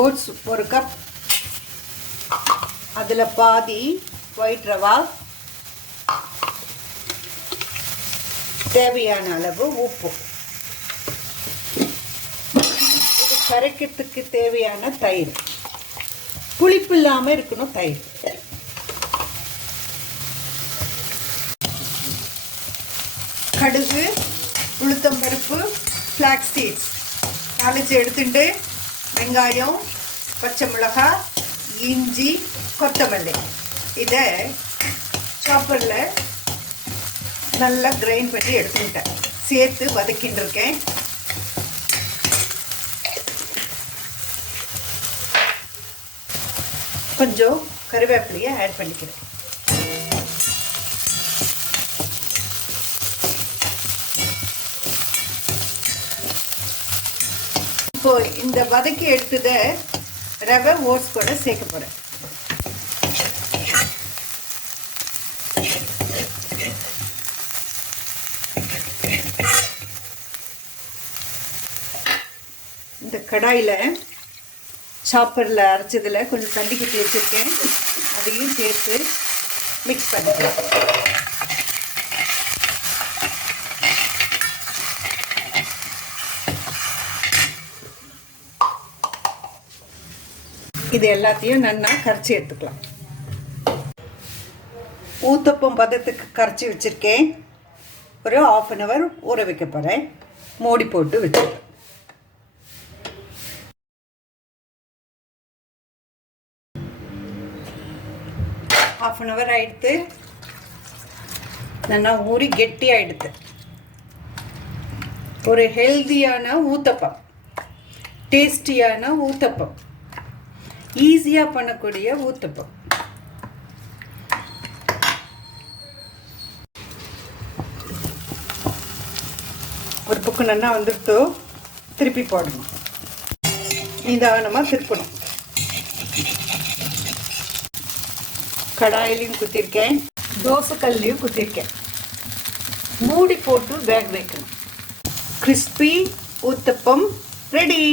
Oats ஒரு cup, அதில் பாதி ஒயிட் ரவா, தேவையான அளவு உப்பு, இது கரைக்கிறதுக்கு தேவையான தயிர், புளிப்பு இல்லாமல் இருக்கணும் தயிர். கடுகு, உளுத்தம்பருப்பு, ஃப்ளாக்ஸ் சீட்ஸ் தாளித்து எடுத்துட்டு வெங்காயம், பச்சை மிளகாய், இஞ்சி, கொத்தமல்லி இதை சாப்பரில் நல்லா கிரைண்ட் பண்ணி எடுத்துக்கிட்டேன். சேர்த்து வதக்கின்னு இருக்கேன். கொஞ்சம் கறிவேப்பிலையை ஆட் பண்ணிக்கிறேன். இப்போ இந்த வதக்கி எடுத்ததை ரவை ஓட்ஸ் கூட சேர்க்க போகிறேன். இந்த கடாயில் சாப்பரில் அரைச்சதில் கொஞ்சம் தண்ணி கட்டி வச்சுருக்கேன். அதையும் சேர்த்து மிக்ஸ் பண்ணிக்கிறேன். இது எல்லாத்தையும் நல்லா கரைச்சி எடுத்துக்கலாம். ஊத்தப்பம் பதத்துக்கு கரைச்சி வச்சுருக்கேன். ஒரு 1/2 an hour ஊற வைக்க போகிறேன். மூடி போட்டு வச்சுருக்கேன். 1/2 an hour ஆகிடுத்து. நல்லா ஊறி கெட்டி ஆகிடுது. ஒரு ஹெல்தியான ஊத்தப்பம், டேஸ்டியான ஊத்தப்பம், ஈஸியாக பண்ணக்கூடிய ஊத்தப்பம். ஒரு பக்கம் நல்லா வந்துட்டு திருப்பி போடணும். நிதானமாக திருப்பணும். கடாயிலையும் குத்திருக்கேன், தோசைக்கல்லையும் குத்திருக்கேன். மூடி போட்டு வேக வைக்கணும். Crispy uttapam ready.